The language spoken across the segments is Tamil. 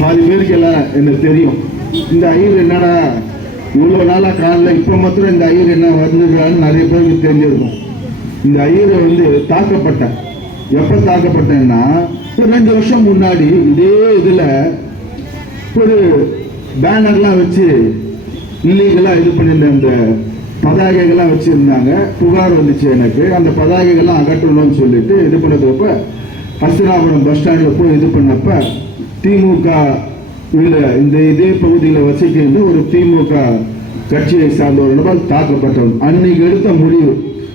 பாதி பேருக்கு எல்லாம் எனக்கு தெரியும். இந்த ஐயர் என்னடா இவ்வளோ நாளாக காலில் இப்போ மாத்திரம் இந்த ஐயர் என்ன வந்துருக்கான்னு நிறைய பேருக்கு தெரிஞ்சிருக்கும். இந்த ஐயரை வந்து தாக்கப்பட்டேன் எப்போ தாக்கப்பட்டேன்னா ஒரு ரெண்டு வருஷம் முன்னாடி இதே இதில் ஒரு பேனர்லாம் வச்சு இல்லீகலாக இது பண்ணியிருந்த அந்த பதாகைகள்லாம் வச்சுருந்தாங்க. புகார் வந்துச்சு எனக்கு. அந்த பதாகைகள்லாம் அகற்றணும்னு சொல்லிட்டு இது பண்ணதுக்கப்ப ஹஸ்தினாபுரம் பஸ் ஸ்டாண்டில் போய் இது பண்ணப்போ திமுக இதில் இந்த இதே பகுதியில் வசிக்கின்ற ஒரு திமுக கட்சியை சார்ந்த ஒரு தாக்கப்பட்டவன் அன்னைக்கு எடுத்த முடிவு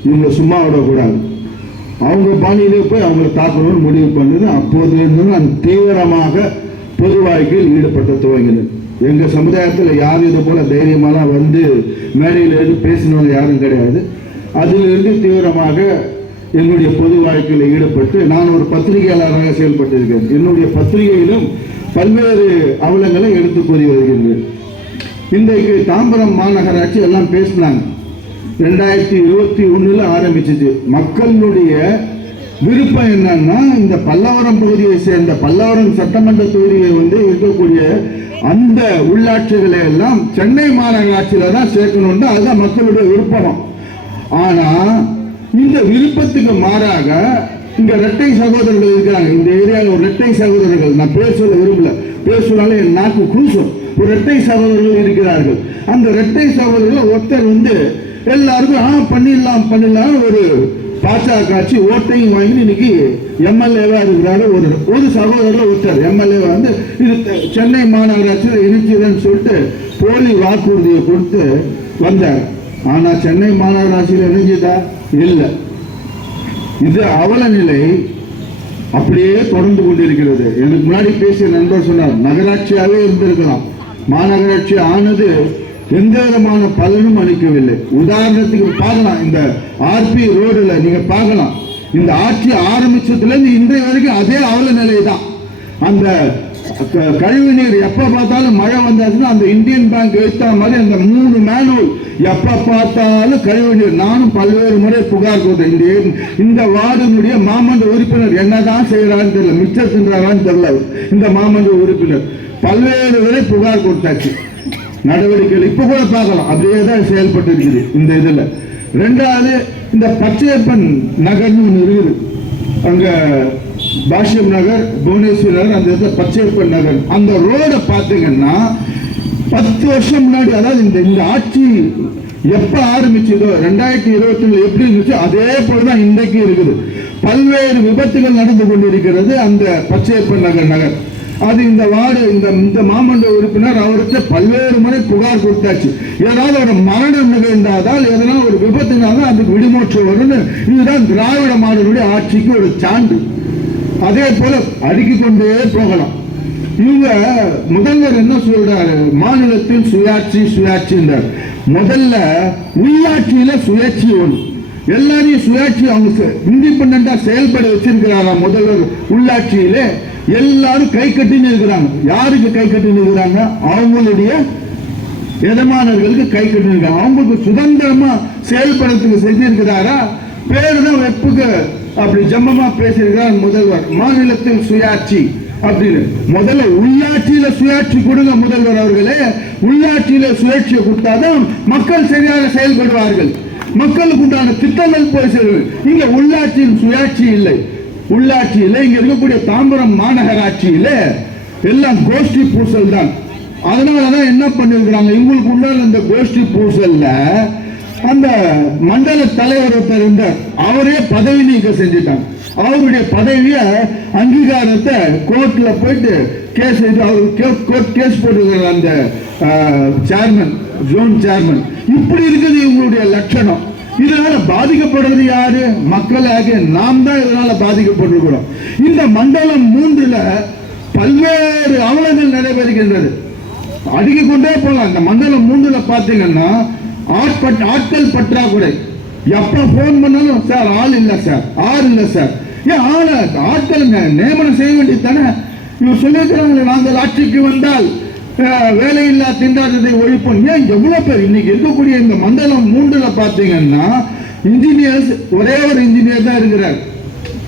இவங்க சும்மா விடக்கூடாது. அவங்க பாணியிலே போய் அவங்களை தாக்கணும்னு முடிவு பண்ணது. அப்போது இருந்து நான் தீவிரமாக பொது வாழ்க்கையில் ஈடுபட்ட துவங்கினேன். எங்கள் சமுதாயத்தில் யாரும் இது போல தைரியமாலாம் வந்து மேடையில் இருந்து பேசினவங்க யாரும் கிடையாது. அதிலிருந்து தீவிரமாக என்னுடைய பொது வாழ்க்கையில் ஈடுபட்டு நான் ஒரு பத்திரிகையாளராக செயல்பட்டிருக்கேன். என்னுடைய பத்திரிகையிலும் பல்வேறு அவலங்களை எடுத்து கூறி வருகின்றேன் இன்றைக்கு தாம்பரம் மாநகராட்சி எல்லாம் பேசினாங்க. ரெண்டாயிரத்தி இருபத்தி ஒன்றில் ஆரம்பிச்சது மக்களுடைய விருப்பம் என்னன்னா இந்த பல்லவரம் பகுதியை சேர்ந்த பல்லவரம் சட்டமன்ற தொகுதியை வந்து இருக்கக்கூடிய அந்த உள்ளாட்சிகளை எல்லாம் சென்னை மாநகராட்சியில தான் சேர்க்கணும்னு அதுதான் மக்களுடைய விருப்பம். ஆனால் இந்த விருப்பத்துக்கு மாறாக இங்க ரெட்டை சகோதரர்கள் இருக்கிறாங்க இந்த ஏரியாவில் ஒரு ரெட்டை சகோதரர்கள். நான் பேர் சொல்ல விரும்பல. பேர் என் நாக்கு கூசும். ஒரு ரெட்டை சகோதரர்கள் இருக்கிறார்கள். அந்த ரெட்டை சகோதரர்கள் ஒருத்தர் வந்து எல்லாருக்கும் ஆ பண்ணிடலாம் பண்ணிடலாம் ஒரு பாஜக காட்சி ஓட்டையும் வாங்கி இன்னைக்கு எம்எல்ஏவா இருக்கிறாரு. ஒரு ஒரு சகோதரர் ஒருத்தர் எம்எல்ஏ வந்து இது சென்னை மாநகராட்சியில் இணைச்சதுன்னு சொல்லிட்டு போலி வாக்குறுதியை கொடுத்து வந்தார். ஆனா சென்னை மாநகராட்சியில் இணைஞ்சதா இல்லை. இது அவல நிலை அப்படியே தொடர்ந்து கொண்டிருக்கிறது. எனக்கு முன்னாடி பேசிய நண்பர் சொன்னார் நகராட்சியாகவே இருந்திருக்கலாம். மாநகராட்சி ஆனது எந்த விதமான பலனும் அளிக்கவில்லை. உதாரணத்துக்கு பார்க்கலாம். இந்த ஆர்பி ரோடுல நீங்க பார்க்கலாம். இந்த ஆட்சி ஆரம்பிச்சதுலேருந்து இன்றைய வரைக்கும் அதே அவல நிலை தான் அந்த கழிவு நீர் எப்ப பார்த்தாலும் மழை வந்தாச்சுன்னா அந்த இந்தியன் பேங்க் எடுத்த மாதிரி அந்த மூணு மேனுவல் எப்ப பார்த்தாலும் கழிவு நீர். நானும் பல்வேறு முறை புகார் கொடுத்தேன் இந்த இந்த வார்டினுடைய மாமன்ற உறுப்பினர் என்னதான் செய்யறான்னு தெரியல. மிச்சம் தின்றாரான்னு தெரியல. இந்த மாமன்ற உறுப்பினர் பல்வேறு முறை புகார் கொடுத்தாச்சு. நடவடிக்கைகள் இப்ப கூட பார்க்கலாம். அப்படியே தான் செயல்பட்டு இருக்குது இந்த இதுல. ரெண்டாவது இந்த பச்சையப்பன் நகர்னு ஒன்று இருக்குது. அங்க பாஷ்யம் நகர் புவனேஸ்வர் நகர் அந்த இடத்துல பச்சையப்பன் நகர். அந்த ரோட பாத்தீங்கன்னா பத்து வருஷம் முன்னாடி அதாவது இந்த இந்த ஆட்சி எப்ப ஆரம்பிச்சதோ ரெண்டாயிரத்தி இருபத்தி எப்படி இருந்துச்சோ அதே போலதான் இன்றைக்கு இருக்குது. பல்வேறு விபத்துகள் நடந்து கொண்டிருக்கிறது அந்த பச்சையப்பன் நகர் நகர். அது இந்த வார்டு இந்த இந்த மாமன்ற உறுப்பினர் அவர்கிட்ட பல்வேறு முறை புகார் கொடுத்தாச்சு. ஏதாவது ஒரு மரணம் நிகழ்ந்தாதால் எதனா ஒரு விபத்துனால அதுக்கு விடுமோற்றம் வரும்னு. இதுதான் திராவிட மாடலுடைய ஆட்சிக்கு ஒரு சான்று. அதே போல அடுக்கிக் கொண்டே போகலாம். இவங்க முதல்வர் என்ன சொல்றாரு? மாநிலத்தில் சுயாட்சி சுயாட்சின்றார் முதல்ல உள்ளாட்சியில சுயாட்சி ஒன்று எல்லாரையும் சுயாட்சி அவங்க இண்டிபெண்டா செயல்பட வச்சிருக்கிறாரா முதல்வர் உள்ளாட்சியில? எல்லாரும் கை கட்டின்னு இருக்கிறாங்க யாருக்கு கை கட்டின்னு இருக்கிறாங்க அவங்களுடைய எஜமானர்களுக்கு கை கட்டிருக்காங்க அவங்களுக்கு சுதந்திரமா செயல்படுறதுக்கு செஞ்சிருக்கிறாரா? பேருதான் வெப்புக்கு அப்படி ஜம்மமா பேசியிருக்கிறார் முதல்வர். மாநிலத்தில் சுயாட்சி அப்படின்னு. முதல்ல உள்ளாட்சியில சுயாட்சி கொடுங்க முதல்வர் அவர்களே. உள்ளாட்சியில சுயாட்சியை கொடுத்தாதான் மக்கள் சரியாக செயல்படுவார்கள். மக்களுக்கு உண்டான திட்டங்கள் போய் சேரும் இங்க உள்ளாட்சியின் சுயாட்சி இல்லை. உள்ளாட்சியில இங்க இருக்கக்கூடிய தாம்பரம் மாநகராட்சியில எல்லாம் கோஷ்டி பூசல் தான் அதனாலதான் என்ன பண்ணிருக்கிறாங்க இவங்களுக்கு உண்டான இந்த கோஷ்டி பூசல்ல அந்த மண்டல தலைவர் ஒருத்தர் இருந்தார். அவரே பதவி நீக்கம் செஞ்சுட்டாங்க அவருடைய பதவிய அங்கீகாரத்தை கோர்ட்ல போயிட்டு கேஸ் அவர் கோர்ட் கேஸ் போட்டுருக்காங்க அந்த சேர்மன் ஜோன் சேர்மன் இப்படி இருக்குது இவங்களுடைய லட்சணம். இதனால பாதிக்கப்படுறது யாரு? மக்களாக நாம் தான் இதனால பாதிக்கப்பட்டிருக்கிறோம். இந்த மண்டலம் மூன்றுல பல்வேறு அவலங்கள் நடைபெறுகின்றது அடுக்கிக் கொண்டே போகலாம் இந்த மண்டலம் மூன்றுல பாத்தீங்கன்னா ஆட்கள் பற்றாக்குறை எப்ப போன் பண்ணாலும் சார் ஆள் இல்ல சார். ஆள் இல்ல சார். ஏன் ஆள ஆட்கள் நியமனம் செய்ய வேண்டியது தானே இவர் சொல்லியிருக்கிறாங்களே நாங்கள் ஆட்சிக்கு வந்தால் வேலையில்லா திண்டாட்டத்தை ஒழிப்போம். ஏன் எவ்வளவு பேர் இன்னைக்கு இருக்கக்கூடிய இந்த மண்டலம் மூன்றுல பாத்தீங்கன்னா இன்ஜினியர்ஸ் ஒரே ஒரு இன்ஜினியர் தான் இருக்கிறார்.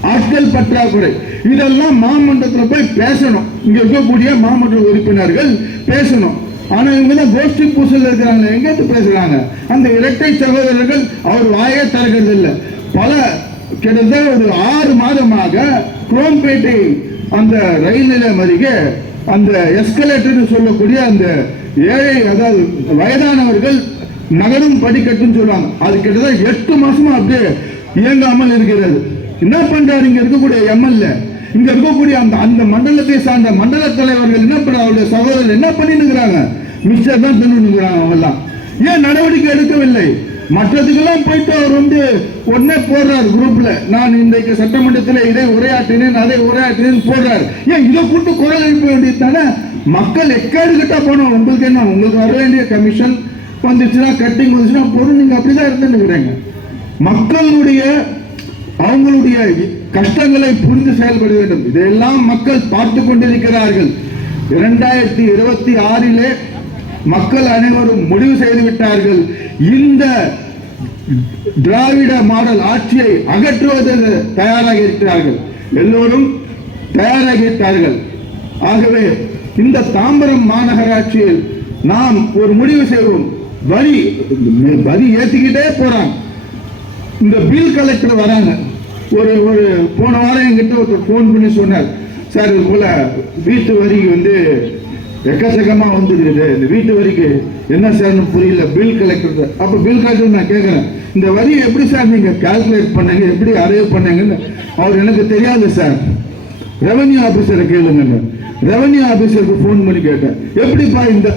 ஆட்கள் பற்றாக்குறை இதெல்லாம் மாமன்றத்தில் போய் பேசணும். இங்க இருக்கக்கூடிய மாமன்ற உறுப்பினர்கள் பேசணும். ஆனா இவங்க தான் கோஷ்டி பூசல் இருக்கிறாங்க. எங்கேருந்து பேசுகிறாங்க பேசுறாங்க. அந்த இரட்டை சகோதரர்கள் அவர் வாயே திறக்கிறது இல்லை பல கிட்டத்தட்ட ஒரு ஆறு மாதமாக குரோம்பேட்டை அந்த ரயில் நிலையம் அருகே அந்த எஸ்கலேட்டர் சொல்லக்கூடிய அந்த ஏழை அதாவது வயதானவர்கள் நகரும் படிக்கட்டுன்னு சொல்லுவாங்க. அது கிட்டத்தட்ட எட்டு மாசமா அப்படியே இயங்காமல் இருக்கிறது. என்ன பண்றாரு? இங்க இருக்கக்கூடிய எம்எல்ஏ. இங்க இருக்கக்கூடிய அந்த அந்த மண்டலத்தை சார்ந்த மண்டல தலைவர்கள் என்ன பண்ண அவருடைய சகோதரர் என்ன பண்ணிருக்கிறாங்க இருக்கிறாங்க தான் தின்னு அவங்கெல்லாம். ஏன் நடவடிக்கை எடுக்கவில்லை? மற்றதுக்கெல்லாம் போயிட்டு அவர் வந்து உடனே போடுறார் குரூப்ல. நான் இன்றைக்கு சட்டமன்றத்தில் இதை உரையாற்றினேன் அதை உரையாற்றினேன் போடுறார். ஏன் இதை கூட்டு குரல் எழுப்ப வேண்டியது தானே? மக்கள் எக்கேடு கிட்ட போனோம். உங்களுக்கு என்ன உங்களுக்கு வர வேண்டிய கமிஷன் வந்துச்சுன்னா கட்டிங் வந்துச்சுன்னா பொருள் நீங்க அப்படிதான் இருந்துருக்கிறீங்க மக்களுடைய அவங்களுடைய கஷ்டங்களை புரிந்து செயல்பட வேண்டும். இதையெல்லாம் மக்கள் பார்த்து கொண்டிருக்கிறார்கள். இரண்டாயிரத்தி இருபத்தி ஆறிலே மக்கள் அனைவரும் முடிவு செய்து விட்டார்கள் இந்த திராவிட மாடல் ஆட்சியை அகற்றுவதற்கு தயாராக இருக்கிறார்கள். எல்லோரும் தயாராக இருக்கிறார்கள். ஆகவே இந்த தாம்பரம் மாநகராட்சியில் நாம் ஒரு முடிவு செய்வோம். வரி வரி ஏற்றிக்கிட்டே போறாங்க. இந்த பில் கலெக்டர் வராங்க. ஒரு ஒரு போன வாரம் என்கிட்ட ஒருத்தர் ஃபோன் பண்ணி சொன்னார். சார் இது போல் வீட்டு வரிக்கு வந்து எக்கச்சக்கமாக வந்துருக்குது. இந்த வீட்டு வரிக்கு என்ன சார்னு புரியல. பில் கலெக்டர் அப்போ பில் கலெக்டர் நான் கேட்குறேன் இந்த வரியை எப்படி சார் நீங்கள் கால்குலேட் பண்ணீங்க? எப்படி அரைவ் பண்ணீங்கன்னு அவர் எனக்கு தெரியாது சார். ரெவன்யூ ஆஃபீஸரை கேளுங்க ரெவன்யூ ஆஃபீஸருக்கு ஃபோன் பண்ணி கேட்டேன். எப்படிப்பா இந்த